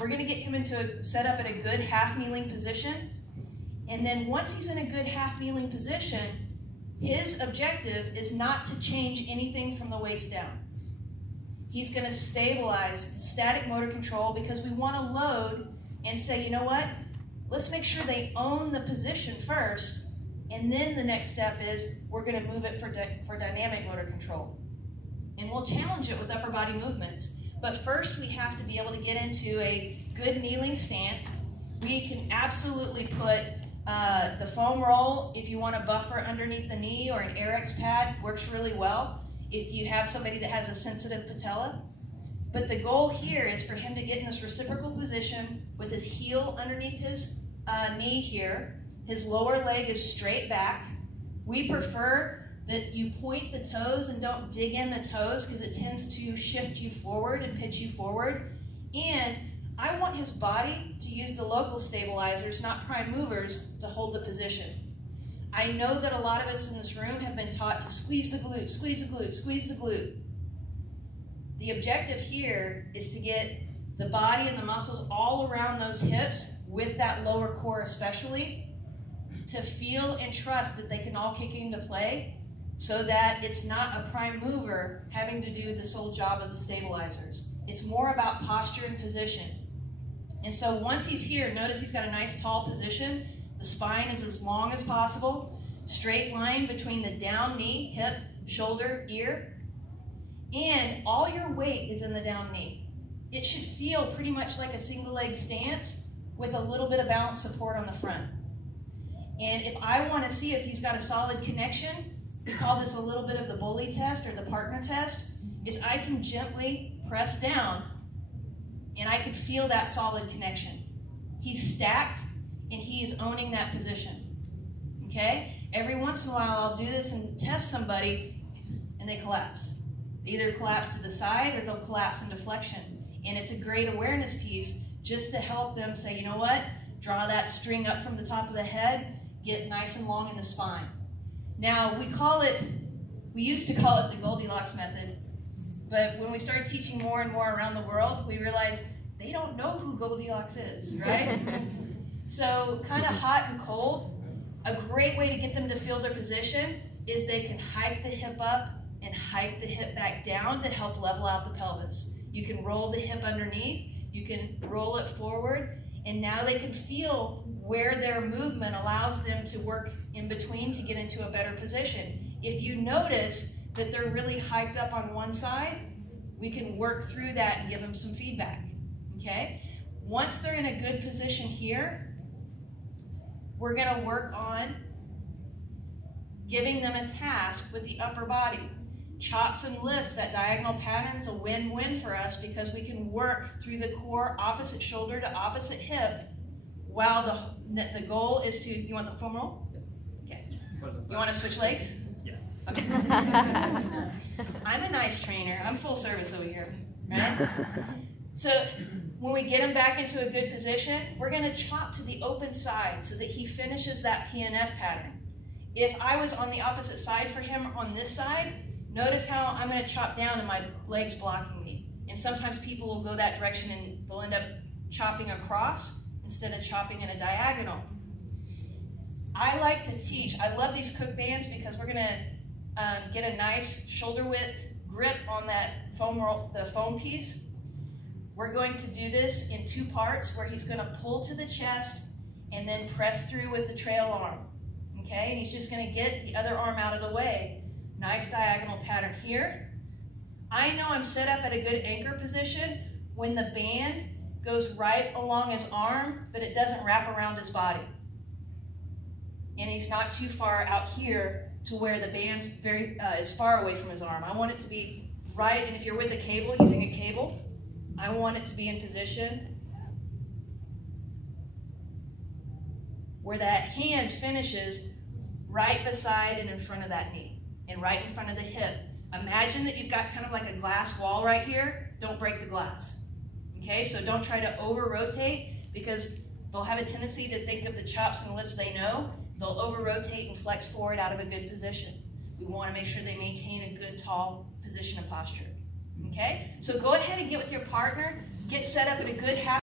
We're going to get him set up in a good half kneeling position. And then once he's in a good half kneeling position, his objective is not to change anything from the waist down. He's going to stabilize static motor control because we want to load and say, you know what? Let's make sure they own the position first, and then the next step is we're going to move it for dynamic motor control. And we'll challenge it with upper body movements. But first we have to be able to get into a good kneeling stance. We can absolutely put the foam roll, if you want a buffer underneath the knee, or an Airex pad, works really well if you have somebody that has a sensitive patella. But the goal here is for him to get in this reciprocal position with his heel underneath his knee here. His lower leg is straight back. We prefer that you point the toes and don't dig in the toes because it tends to shift you forward and pitch you forward. And I want his body to use the local stabilizers, not prime movers, to hold the position. I know that a lot of us in this room have been taught to squeeze the glute, squeeze the glute, squeeze the glute. The objective here is to get the body and the muscles all around those hips, with that lower core especially, to feel and trust that they can all kick into play so that it's not a prime mover having to do the sole job of the stabilizers. It's more about posture and position. And so once he's here, notice he's got a nice tall position. The spine is as long as possible. Straight line between the down knee, hip, shoulder, ear. And all your weight is in the down knee. It should feel pretty much like a single leg stance with a little bit of balance support on the front. And if I want to see if he's got a solid connection, we call this a little bit of the bully test or the partner test, is I can gently press down and I can feel that solid connection. He's stacked and he is owning that position. Okay? Every once in a while I'll do this and test somebody and they collapse. They either collapse to the side or they'll collapse into flexion. And it's a great awareness piece just to help them say, you know what? Draw that string up from the top of the head, get nice and long in the spine. Now we used to call it the Goldilocks method, but when we started teaching more and more around the world, we realized they don't know who Goldilocks is, right? So kind of hot and cold, a great way to get them to feel their position is they can hike the hip up and hike the hip back down to help level out the pelvis. You can roll the hip underneath, you can roll it forward, and now they can feel where their movement allows them to work in between to get into a better position. If you notice that they're really hiked up on one side, we can work through that and give them some feedback, okay? Once they're in a good position here, we're gonna work on giving them a task with the upper body. Chops and lifts, that diagonal pattern is a win-win for us because we can work through the core opposite shoulder to opposite hip while the goal is to, you want the foam roll? Okay. You want to switch legs? Yes. Okay. I'm a nice trainer. I'm full service over here, right? So when we get him back into a good position, we're going to chop to the open side so that he finishes that PNF pattern. If I was on the opposite side for him on this side, notice how I'm going to chop down and my leg's blocking me. And sometimes people will go that direction and they'll end up chopping across instead of chopping in a diagonal. I like to teach, I love these Cook bands because we're going to get a nice shoulder width grip on that foam roll, the foam piece. We're going to do this in two parts where he's going to pull to the chest and then press through with the trail arm. Okay, and he's just going to get the other arm out of the way. Nice diagonal pattern here. I know I'm set up at a good anchor position when the band goes right along his arm, but it doesn't wrap around his body. And he's not too far out here to where the band's is far away from his arm. I want it to be right, and if you're with a cable, using a cable, I want it to be in position where that hand finishes right beside and in front of that knee and right in front of the hip. Imagine that you've got kind of like a glass wall right here. Don't break the glass. Okay, so don't try to over-rotate because they'll have a tendency to think of the chops and lifts they know. They'll over-rotate and flex forward out of a good position. We want to make sure they maintain a good, tall position and posture. Okay, so go ahead and get with your partner, get set up in a good half